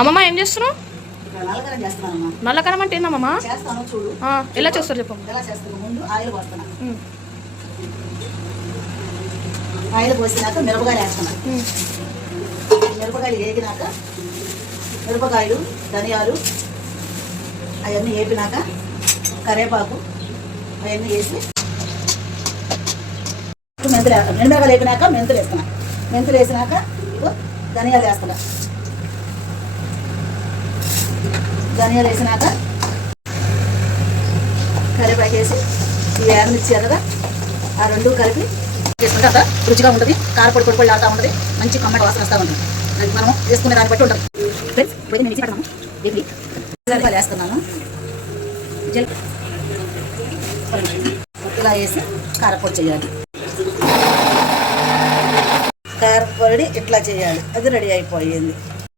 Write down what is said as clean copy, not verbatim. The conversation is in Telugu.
అమ్మమ్మ ఏం చేస్తున్నావు? నల్లకరం చేస్తున్నానమ్మా. నల్లకరం అంటే ఏందమ్మా? చేస్తాను చూడు. ఎలా చేస్తారు చెప్పు. ఎలా చేస్తాను? ముందు ఆయిల్ పోస్తున్నా. ఆయిల్ పోసినాక మిరపకాయలు వేస్తున్నా. మిరపకాయలు వేగినాక మిరపకాయలు, ధనియాలు అవన్నీ వేపినాక కరివేపాకు అవన్నీ వేసి మెంతులు మిరపకాయలు వేపినాక మెంతులు వేస్తున్నా. మెంతులు వేసినాక ధనియాలు వేస్తున్నా. ధనియాలు వేసినాక కరివేపాకు వేసి ఈ యార్ని ఇచ్చారు కదా ఆ రెండు కలిపి చేసుకుంటే అంత రుచిగా ఉంటుంది. కారపొడి పొడి పొడి ఆడుతూ ఉంటుంది. మంచి కమ్మటి వాసన వస్తూ ఉంటుంది. మనం వేసుకునే దాన్ని బట్టి ఉంటుంది. ఫ్రెండ్స్ ఇప్పుడు నేను ఇచ్చి ఇది జీలకర్ర వేస్తున్నాను. ఇలా వేసి కారపొడి చేయాలి. కారపొడి ఇట్లా చేయాలి. అది రెడీ అయిపోయింది.